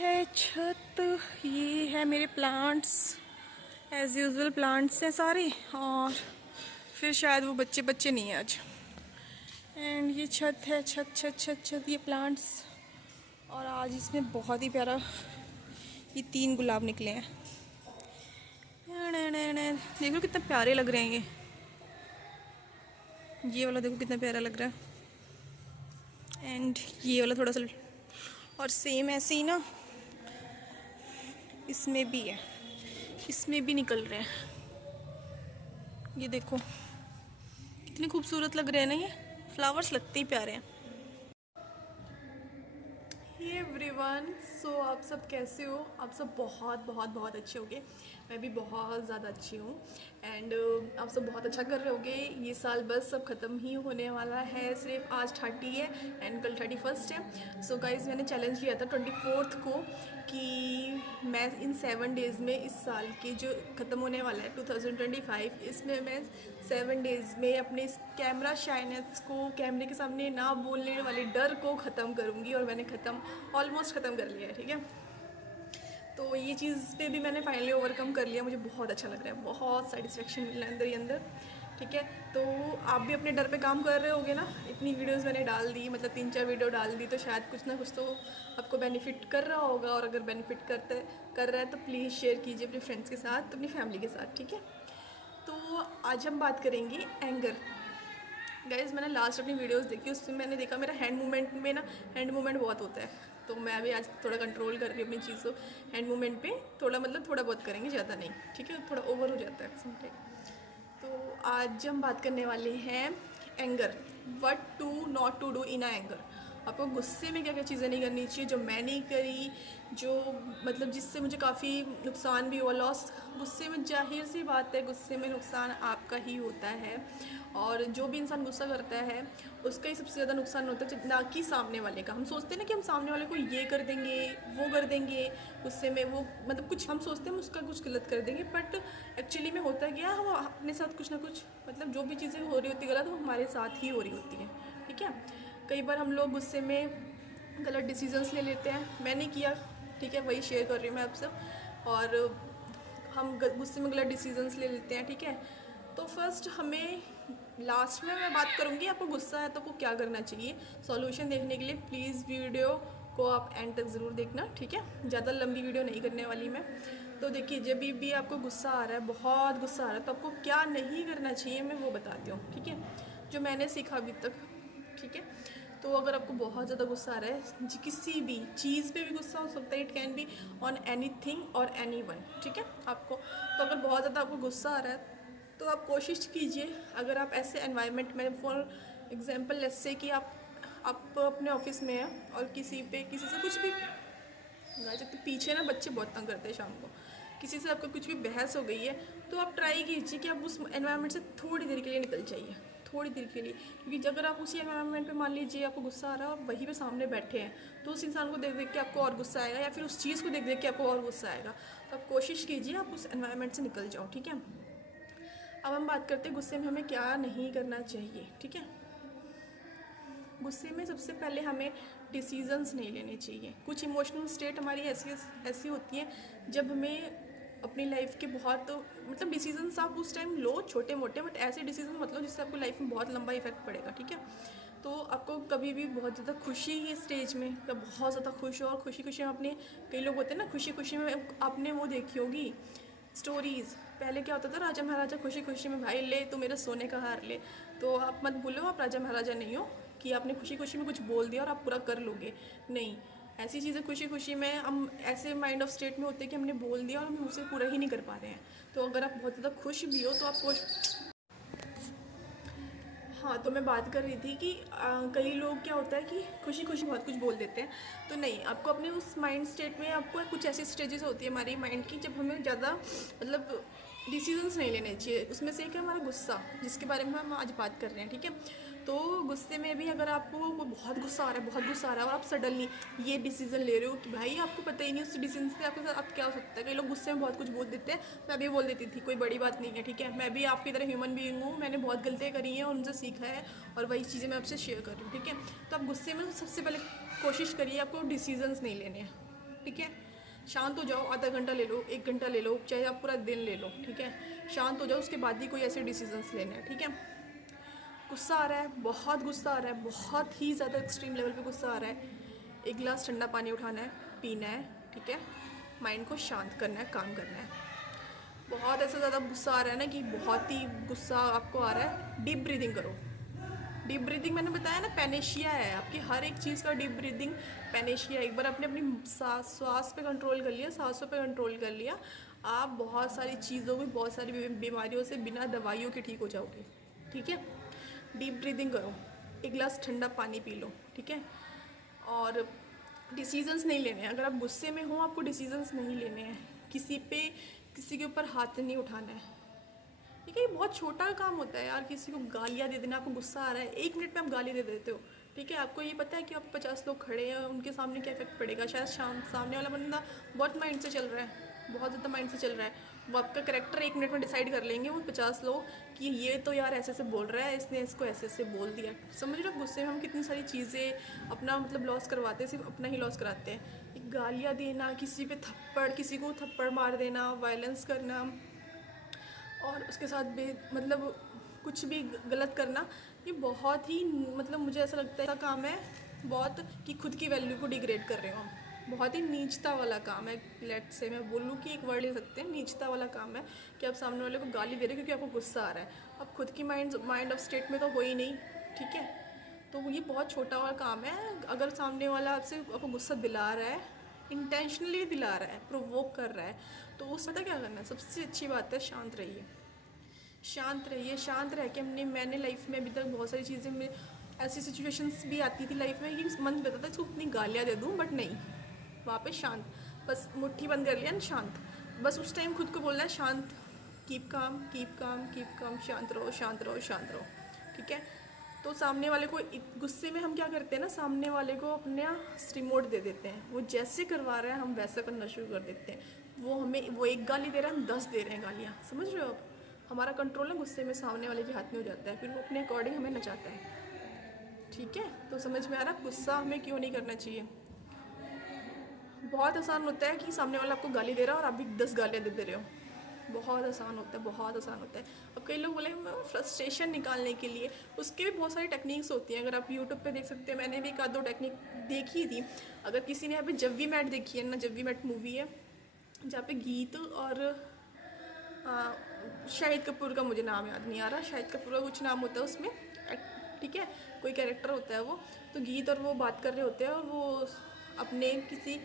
है छत। ये है मेरे प्लांट्स, एज यूजुअल प्लांट्स हैं सारे। और फिर शायद वो बच्चे बच्चे नहीं हैं आज। एंड ये छत है, छत छत छत छत, ये प्लांट्स। और आज इसमें बहुत ही प्यारा ये 3 गुलाब निकले हैं। देखो कितना प्यारे लग रहे हैं ये वाला देखो कितना प्यारा लग रहा है। एंड ये वाला थोड़ा सा, और सेम ऐसे ही ना इसमें भी है, इसमें भी निकल रहे हैं। ये देखो कितने खूबसूरत लग रहे हैं ना, ये फ्लावर्स लगते ही प्यारे हैं। हे एवरीवन, सो आप सब कैसे हो? आप सब बहुत बहुत बहुत अच्छे होगे। मैं भी बहुत ज़्यादा अच्छी हूँ। एंड आप सब बहुत अच्छा कर रहे होगे। ये साल बस सब ख़त्म ही होने वाला है। सिर्फ आज 30 है एंड कल 31 है। सो गाइज मैंने चैलेंज लिया था 24 को कि मैं इन 7 डेज़ में इस साल के जो ख़त्म होने वाला है 2025, इसमें मैं 7 डेज़ में अपने इस कैमरा शाइनेस को, कैमरे के सामने ना बोलने वाले डर को ख़त्म करूँगी। और मैंने ऑलमोस्ट ख़त्म कर लिया है, ठीक है। तो ये चीज़ पे भी मैंने फाइनली ओवरकम कर लिया। मुझे बहुत अच्छा लग रहा है, बहुत सेटिस्फेक्शन मिल रहा है अंदर ही अंदर, ठीक है। तो आप भी अपने डर पे काम कर रहे होगे ना। इतनी वीडियोस मैंने डाल दी, मतलब 3-4 वीडियो डाल दी, तो शायद कुछ ना कुछ तो आपको बेनिफिट कर रहा होगा। और अगर बेनिफिट कर रहा है तो प्लीज़ शेयर कीजिए अपने फ्रेंड्स के साथ, अपनी फैमिली के साथ, ठीक है। तो आज हम बात करेंगे एंगर। गाइज़ मैंने लास्ट अपनी वीडियोस देखी, उसमें मैंने देखा मेरा हैंड मूवमेंट में ना, हैंड मूवमेंट बहुत होता है। तो मैं भी आज थोड़ा कंट्रोल कर रही हूँ अपनी चीज़ को। हैंड मूवमेंट पे थोड़ा, मतलब थोड़ा बहुत करेंगे, ज़्यादा नहीं, ठीक है। थोड़ा ओवर हो जाता है समटाइम। तो आज हम बात करने वाले हैं anger, what to not to do in a anger. आपको गुस्से में क्या क्या चीज़ें नहीं करनी चाहिए जो मैं नहीं करी, जो मतलब जिससे मुझे काफ़ी नुकसान भी हुआ, लॉस। गुस्से में जाहिर सी बात है, गुस्से में नुकसान आपका ही होता है। और जो भी इंसान गुस्सा करता है उसका ही सबसे ज़्यादा नुकसान होता है, ना कि सामने वाले का। हम सोचते हैं ना कि हम सामने वाले को ये कर देंगे, वो कर देंगे, गुस्से में वो मतलब कुछ हम सोचते हैं हम उसका कुछ गलत कर देंगे। बट एक्चुअली में होता क्या, हम अपने साथ कुछ ना कुछ, मतलब जो भी चीज़ें हो रही होती गलत, वो हमारे साथ ही हो रही होती है, ठीक है। कई बार हम लोग गुस्से में गलत डिसीजंस ले लेते हैं। मैंने किया, ठीक है, वही शेयर कर रही हूँ मैं आपसे। और हम गुस्से में गलत डिसीजंस ले लेते हैं, ठीक है। तो फर्स्ट हमें, लास्ट में मैं बात करूँगी आपको गुस्सा है तो आपको क्या करना चाहिए। सॉल्यूशन देखने के लिए प्लीज़ वीडियो को आप एंड तक ज़रूर देखना, ठीक है। ज़्यादा लंबी वीडियो नहीं करने वाली मैं। तो देखिए, जब भी आपको गुस्सा आ रहा है, बहुत गुस्सा आ रहा है, तो आपको क्या नहीं करना चाहिए मैं वो बताती हूँ, ठीक है, जो मैंने सीखा अभी तक, ठीक है। तो अगर आपको बहुत ज़्यादा गुस्सा आ रहा है, किसी भी चीज़ पे भी गुस्सा हो सकता है, it can be on any thing और एनी वन, ठीक है। आपको तो अगर बहुत ज़्यादा आपको गुस्सा आ रहा है तो आप कोशिश कीजिए, अगर आप ऐसे एनवायरनमेंट में, फॉर एग्जांपल लेट्स से कि आप अपने ऑफिस में हैं और किसी से कुछ भी गाइस, तो पीछे ना बच्चे बहुत तंग करते हैं शाम को, किसी से आपको कुछ भी बहस हो गई है, तो आप ट्राई कीजिए कि आप उस एनवायरनमेंट से थोड़ी देर के लिए निकल जाइए, थोड़ी देर के लिए। क्योंकि अगर आप उसी एनवायरनमेंट पे मान लीजिए आपको गुस्सा आ रहा है और वहीं पे सामने बैठे हैं, तो उस इंसान को देख देख के आपको और गुस्सा आएगा, या फिर उस चीज़ को देख देख के आपको और गुस्सा आएगा। तो आप कोशिश कीजिए आप उस एनवायरनमेंट से निकल जाओ, ठीक है। अब हम बात करते हैं गुस्से में हमें क्या नहीं करना चाहिए, ठीक है। गुस्से में सबसे पहले हमें डिसीजंस नहीं लेने चाहिए। कुछ इमोशनल स्टेट हमारी ऐसी होती हैं जब हमें अपनी लाइफ के बहुत, मतलब डिसीजंस आप उस टाइम लो छोटे मोटे, बट ऐसे डिसीजन मत लो जिससे आपको लाइफ में बहुत लंबा इफेक्ट पड़ेगा, ठीक है। तो आपको कभी भी बहुत ज़्यादा खुशी है स्टेज में, जब बहुत ज़्यादा खुश हो और खुशी खुशी में अपने, कई लोग होते हैं ना खुशी खुशी में, आपने वो देखी होगी स्टोरीज़, पहले क्या होता था, राजा महाराजा खुशी खुशी में, भाई ले तू मेरे सोने का हार ले। तो आप मत भूलो आप राजा महाराजा नहीं हो कि आपने खुशी खुशी में कुछ बोल दिया और आप पूरा कर लोगे, नहीं। ऐसी चीज़ें खुशी खुशी में हम ऐसे माइंड ऑफ स्टेट में होते हैं कि हमने बोल दिया और हम उसे पूरा ही नहीं कर पा रहे हैं। तो अगर आप बहुत ज़्यादा खुश भी हो तो आप हाँ, तो मैं बात कर रही थी कि कई लोग क्या होता है कि खुशी खुशी बहुत कुछ बोल देते हैं। तो नहीं, आपको अपने उस माइंड स्टेट में, आपको कुछ ऐसी स्टेजेस होती है हमारी माइंड की जब हमें ज़्यादा, मतलब डिसीजंस नहीं लेने चाहिए। उसमें से एक है हमारा गुस्सा, जिसके बारे में हम आज बात कर रहे हैं, ठीक है। तो गुस्से में भी अगर आपको बहुत गुस्सा आ रहा है, बहुत गुस्सा आ रहा है और आप सडनली ये डिसीजन ले रहे हो कि भाई आपको पता ही नहीं उस डिसीजन से आपके साथ अब क्या हो सकता है। कई लोग गुस्से में बहुत कुछ बोल देते हैं, मैं भी बोल देती थी, कोई बड़ी बात नहीं है, ठीक है। मैं भी आपकी तरह ह्यूमन बीइंग हूँ, मैंने बहुत गलतियाँ करी हैं और उनसे सीखा है, और वही चीज़ें मैं आपसे शेयर कर रही हूँ, ठीक है। तो आप गुस्से में सबसे पहले कोशिश करिए आपको डिसीजंस नहीं लेने हैं, ठीक है। शांत हो जाओ, आधा घंटा ले लो, 1 घंटा ले लो, चाहे आप पूरा दिन ले लो, ठीक है। शांत हो जाओ, उसके बाद ही कोई ऐसे डिसीजंस लेने हैं, ठीक है। गुस्सा आ रहा है, बहुत गुस्सा आ रहा है, बहुत ही ज़्यादा एक्सट्रीम लेवल पे गुस्सा आ रहा है, 1 गिलास ठंडा पानी उठाना है, पीना है, ठीक है। माइंड को शांत करना है, काम करना है। बहुत ऐसा ज़्यादा गुस्सा आ रहा है ना कि बहुत ही गुस्सा आपको आ रहा है, डीप ब्रीदिंग करो। डीप ब्रीदिंग मैंने बताया ना, पैनेशिया है आपकी हर एक चीज़ का। Deep breathing Panacea. एक बार आपने अपनी श्वास पे कंट्रोल कर लिया, सांसों पे कंट्रोल कर लिया, आप बहुत सारी चीज़ों में, बहुत सारी बीमारियों से बिना दवाइयों के ठीक हो जाओगे, ठीक है। डीप ब्रीदिंग करो, 1 गिलास ठंडा पानी पी लो, ठीक है। और डिसीजंस नहीं लेने हैं। अगर आप गुस्से में हो, आपको डिसीजंस नहीं लेने हैं, किसी के ऊपर हाथ नहीं उठाना है, ठीक है। ये बहुत छोटा काम होता है यार, किसी को गालियाँ दे देना। आपको गुस्सा आ रहा है, 1 मिनट में आप गाली दे देते हो, ठीक है। आपको ये पता है कि आप 50 लोग खड़े हैं, उनके सामने क्या इफेक्ट पड़ेगा। शायद सामने वाला बंदा बहुत माइंड से चल रहा है, बहुत ज़्यादा माइंड से चल रहा है, वो आपका करेक्टर 1 मिनट में डिसाइड कर लेंगे वो 50 लोग कि ये तो यार ऐसे ऐसे बोल रहा है, इसने इसको ऐसे ऐसे बोल दिया। समझ रहे हो, गुस्से में हम कितनी सारी चीज़ें अपना मतलब लॉस करवाते हैं, सिर्फ अपना ही लॉस कराते हैं। गालियाँ देना, किसी पे थप्पड़, किसी को थप्पड़ मार देना, वायलेंस करना, और उसके साथ भी मतलब कुछ भी गलत करना, ये बहुत ही मतलब मुझे ऐसा लगता है ऐसा काम है बहुत कि खुद की वैल्यू को डिग्रेड कर रहे हो हम। बहुत ही नीचता वाला काम है। लेट से मैं बोलूँ कि एक वर्ड ले सकते हैं, नीचता वाला काम है कि आप सामने वाले को गाली दे रहे हो क्योंकि आपको गुस्सा आ रहा है। अब खुद की माइंड ऑफ स्टेट में तो हो ही नहीं, ठीक है। तो ये बहुत छोटा वाला काम है। अगर सामने वाला आपसे आपको गुस्सा दिला रहा है, इंटेंशनली दिला रहा है, प्रोवोक कर रहा है, तो उस पता क्या करना है। सबसे अच्छी बात है शांत रहिए, शांत रहिए। शांत रह के मैंने लाइफ में अभी तक बहुत सारी चीज़ें में ऐसी सिचुएशंस भी आती थी लाइफ में कि मन करता था इसको इतनी गालियाँ दे दूँ, बट नहीं, वहाँ पे शांत, बस मुट्ठी बंद कर लिया ना, शांत। बस उस टाइम खुद को बोलना है शांत, keep calm keep calm keep calm, शांत रहो शांत रहो शांत रहो, ठीक है। तो सामने वाले को गुस्से में हम क्या करते हैं ना, सामने वाले को अपना रिमोट दे देते हैं। वो जैसे करवा रहा है हम वैसा करना शुरू कर देते हैं। वो 1 गाली दे रहा है, हम 10 दे रहे हैं गालियाँ। समझ रहे हो आप, हमारा कंट्रोल ना गुस्से में सामने वाले के हाथ में हो जाता है, फिर वो अपने अकॉर्डिंग हमें नचाता है, ठीक है। तो समझ में आ रहा है गुस्सा हमें क्यों नहीं करना चाहिए। बहुत आसान होता है कि सामने वाला आपको गाली दे रहा है और आप भी 10 गालियाँ दे रहे हो। बहुत आसान होता है, बहुत आसान होता है। अब कई लोग बोले फ्रस्ट्रेशन निकालने के लिए, उसके भी बहुत सारी टेक्निक्स होती हैं। अगर आप यूट्यूब पे देख सकते हैं, मैंने भी 1-2 टेक्निक देखी थी। अगर किसी ने यहाँ पे जब वी मेट देखी है ना, जब वी मेट मूवी है जहाँ पे गीत और शाहिद कपूर का मुझे नाम याद नहीं आ रहा, शाहिद कपूर का कुछ नाम होता है उसमें, ठीक है, कोई कैरेक्टर होता है वो। तो गीत और वो बात कर रहे होते हैं और वो अपने किसी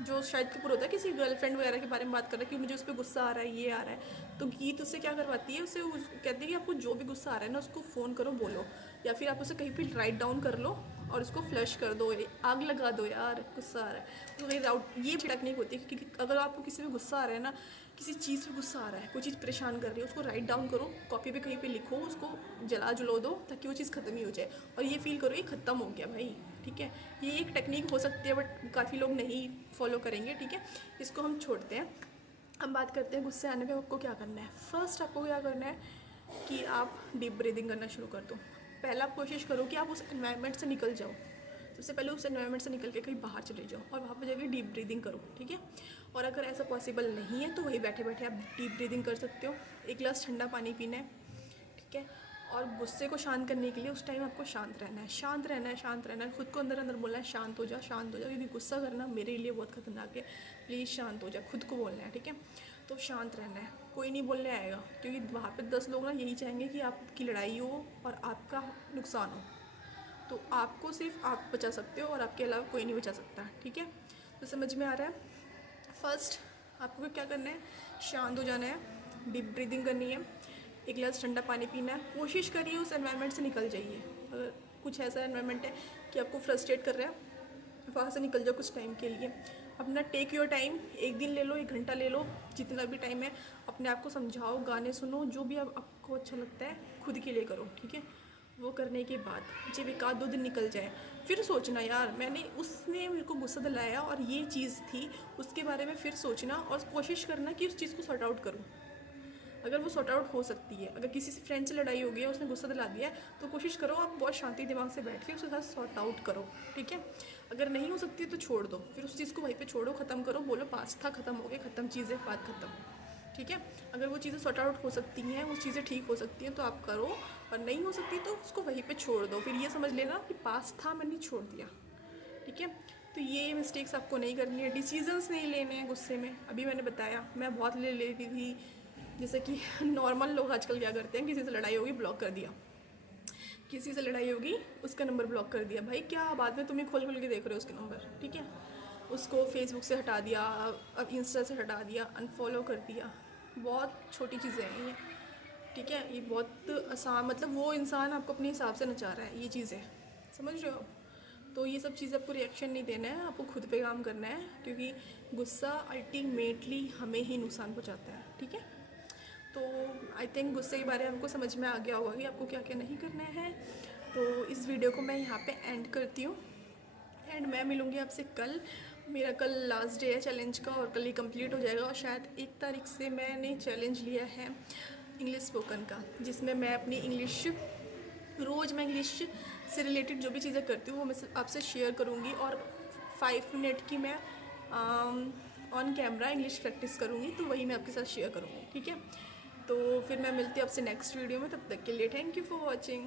जो शाहिद कपूर होता है किसी गर्लफ्रेंड वगैरह के बारे में बात कर रहा है कि मुझे उस पर गुस्सा आ रहा है, ये आ रहा है। तो गीत उससे क्या करवाती है, उसे कहती है कि आपको जो भी गुस्सा आ रहा है ना उसको फ़ोन करो, बोलो, या फिर आप उसे कहीं पे राइट डाउन कर लो और उसको फ्लश कर दो, आग लगा दो यार, गुस्सा आ रहा है तो कहीं ये टेक्निक होती है। क्योंकि अगर आपको किसी पे गुस्सा आ रहा है ना, किसी चीज़ पे गुस्सा आ रहा है, कोई चीज़ परेशान कर रही है, उसको राइट डाउन करो, कॉपी पे कहीं पे लिखो, उसको जलो दो ताकि वो चीज़ ख़त्म ही हो जाए और ये फील करो ये ख़त्म हो गया भाई, ठीक है। ये एक टेक्निक हो सकती है बट काफ़ी लोग नहीं फॉलो करेंगे, ठीक है। इसको हम छोड़ते हैं। अब बात करते हैं गुस्से आने पे आपको क्या करना है। फर्स्ट आपको क्या करना है कि आप डीप ब्रीदिंग करना शुरू कर दो। पहला आप कोशिश करो कि आप उस एनवायरनमेंट से निकल जाओ। सबसे पहले उस एनवायरनमेंट से निकल के कहीं बाहर चले जाओ और वहाँ पर जाकर डीप ब्रीदिंग करो, ठीक है। और अगर ऐसा पॉसिबल नहीं है तो वहीं बैठे बैठे आप डीप ब्रीदिंग कर सकते हो। 1 गिलास ठंडा पानी पीना है, ठीक है। और गुस्से को शांत करने के लिए उस टाइम आपको शांत रहना है, शांत रहना है, शांत रहना है। खुद को अंदर अंदर बोलना है शांत हो जा, शांत हो जा, क्योंकि गुस्सा करना मेरे लिए बहुत खतरनाक है, प्लीज़ शांत हो जा, खुद को बोलना है, ठीक है। तो शांत रहना है, कोई नहीं बोलने आएगा, क्योंकि वहाँ पे 10 लोग ना यही चाहेंगे कि आपकी लड़ाई हो और आपका नुकसान हो। तो आपको सिर्फ आप बचा सकते हो और आपके अलावा कोई नहीं बचा सकता, ठीक है। तो समझ में आ रहा है। फर्स्ट आपको क्या करना है, शांत हो जाना है, डीप ब्रीदिंग करनी है, 1 गिलास ठंडा पानी पीना है। कोशिश करिए उस एनवायरनमेंट से निकल जाइए। अगर कुछ ऐसा एनवायरनमेंट है कि आपको फ्रस्ट्रेट कर रहा है, वहाँ से निकल जाओ कुछ टाइम के लिए। अपना टेक योर टाइम, 1 दिन ले लो, 1 घंटा ले लो, जितना भी टाइम है। अपने आप को समझाओ, गाने सुनो, जो भी आपको अच्छा लगता है खुद के लिए करो, ठीक है। वो करने के बाद जब 1-2 दिन निकल जाए फिर सोचना यार मैंने उसने मेरे को गुस्सा दिलाया और ये चीज़ थी, उसके बारे में फिर सोचना और कोशिश करना कि उस चीज़ को सॉर्ट आउट करूँ। अगर वो सॉर्ट आउट हो सकती है, अगर किसी से फ्रेंड से लड़ाई हो गई है, उसने गुस्सा दिला दिया है, तो कोशिश करो आप बहुत शांति दिमाग से बैठ के उसके साथ सॉर्ट आउट करो, ठीक है। अगर नहीं हो सकती है तो छोड़ दो, फिर उस चीज़ को वहीं पे छोड़ो, ख़त्म करो, बोलो पास था, ख़त्म हो गया, ख़त्म चीज़ें, बात ख़त्म। ठीक है, अगर वो चीज़ें सॉर्ट आउट हो सकती हैं, वो चीज़ें ठीक हो सकती हैं तो आप करो, और नहीं हो सकती तो उसको वहीं पे छोड़ दो। फिर ये समझ लेना कि पास था, मैंने छोड़ दिया। ठीक है, तो ये मिस्टेक्स आपको नहीं करनी है। डिसीजंस नहीं लेने हैं गुस्से में। अभी मैंने बताया मैं बहुत ले लेती थी, जैसे कि नॉर्मल लोग आजकल क्या करते हैं, किसी से लड़ाई होगी ब्लॉक कर दिया, किसी से लड़ाई होगी उसका नंबर ब्लॉक कर दिया। भाई क्या बाद में तुम ही खोल खोल के देख रहे हो उसके नंबर। ठीक है, उसको फेसबुक से हटा दिया, अब इंस्टा से हटा दिया, अनफॉलो कर दिया। बहुत छोटी चीज़ें हैं ये। ठीक है, ये बहुत आसान, मतलब वो इंसान आपको अपने हिसाब से नचा रहा है, ये चीज़ें समझ रहे हो आप। तो ये सब चीज़ें आपको रिएक्शन नहीं देना है, आपको खुद पे काम करना है, क्योंकि गुस्सा अल्टीमेटली हमें ही नुकसान पहुंचाता है। ठीक है, तो आई थिंक गुस्से के बारे में आपको समझ में आ गया होगा कि आपको क्या क्या नहीं करना है। तो इस वीडियो को मैं यहाँ पे एंड करती हूँ, एंड मैं मिलूँगी आपसे कल। मेरा कल लास्ट डे है चैलेंज का, और कल ही कंप्लीट हो जाएगा, और शायद 1 तारीख से मैंने चैलेंज लिया है इंग्लिश स्पोकन का, जिसमें मैं अपनी इंग्लिश, रोज़ मैं इंग्लिश से रिलेटेड जो भी चीज़ें करती हूँ वो मैं आपसे शेयर करूँगी, और 5 मिनट की मैं ऑन कैमरा इंग्लिश प्रैक्टिस करूँगी, तो वही मैं आपके साथ शेयर करूँगी। ठीक है, तो फिर मैं मिलती हूँ आपसे नेक्स्ट वीडियो में, तब तक के लिए थैंक यू फॉर वॉचिंग।